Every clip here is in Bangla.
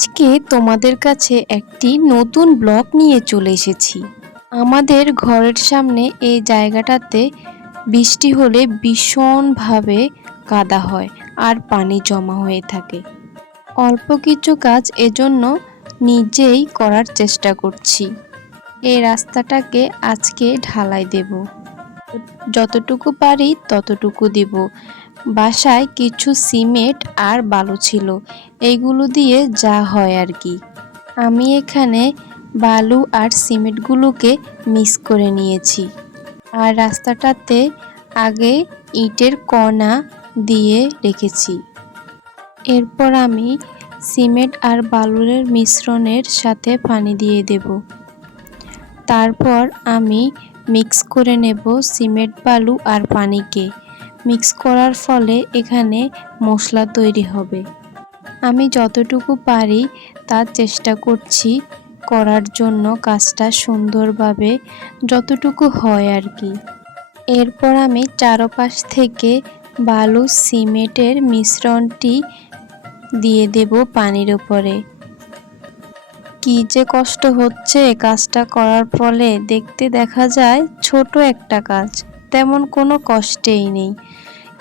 আজকে তোমাদের কাছে একটি নতুন ব্লগ নিয়ে চলে এসেছি। আমাদের ঘরের সামনে এই জায়গাটাতে বৃষ্টি হলে ভীষণভাবে কাদা হয় আর পানি জমা হয়ে থাকে। অল্প কিছু কাজ এজন্য নিজেই করার চেষ্টা করছি। এই রাস্তাটাকে আজকে ঢালাই দেব, যতটুকু পারি ততটুকু দিব। বাসায় কিছু সিমেন্ট আর বালু ছিল, এইগুলো দিয়ে যা হয় আর কি। আমি এখানে বালু আর সিমেন্টগুলোকে মিক্স করে নিয়েছি। আর রাস্তাটাতে আগে ইটের কণা দিয়ে রেখেছি। এরপর আমি সিমেন্ট আর বালুর মিশ্রণের সাথে পানি দিয়ে দেব। তারপর আমি মিক্স করে নেব সিমেন্ট, বালু আর পানিকে। মিক্স করার ফলে এখানে মশলা তৈরি হবে। আমি যতটুকু পারি তার চেষ্টা করছি করার জন্য, কাজটা সুন্দরভাবে যতটুকু হয় আর কি। এরপর আমি চারপাশ থেকে বালু সিমেন্টের মিশ্রণটি দিয়ে দেব পানির উপরে। কি যে কষ্ট হচ্ছে কাজটা করার ফলে। দেখতে দেখা যায় ছোট একটা কাজ, তেমন কোনো কষ্টই নেই,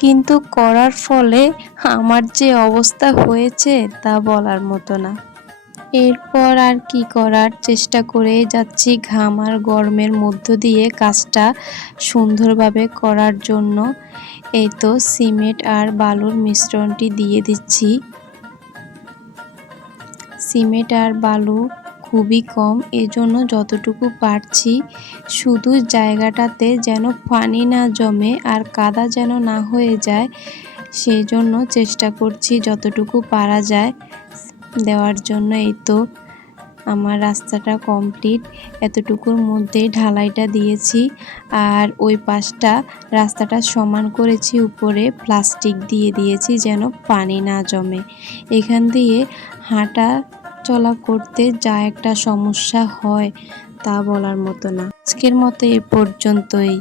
কিন্তু করার ফলে আমার যে অবস্থা হয়েছে তা বলার মতো না। এরপর আর কি করার, চেষ্টা করে যাচ্ছি ঘাম আর গরমের মধ্য দিয়ে কাজটা সুন্দরভাবে করার জন্য। এই তো সিমেন্ট আর বালুর মিশ্রণটি দিয়ে দিচ্ছি। সিমেন্ট আর বালু খুবই কম, এজন্য যতটুকু পারছি শুধু জায়গাটাতে যেন পানি না জমে আর কাদা যেন না হয়ে যায়, সেই জন্য চেষ্টা করছি যতটুকু পারা যায় দেওয়ার জন্য। এই তো আমার রাস্তাটা কমপ্লিট। এতটুকুর মধ্যে ঢালাইটা দিয়েছি আর ওই পাশটা রাস্তাটা সমান করেছি, উপরে প্লাস্টিক দিয়ে দিয়েছি যেন পানি না জমে। এখান দিয়ে হাঁটা চলা করতে যা একটা সমস্যা হয় তা বলার মতো না। আজকের মতো এ পর্যন্তই।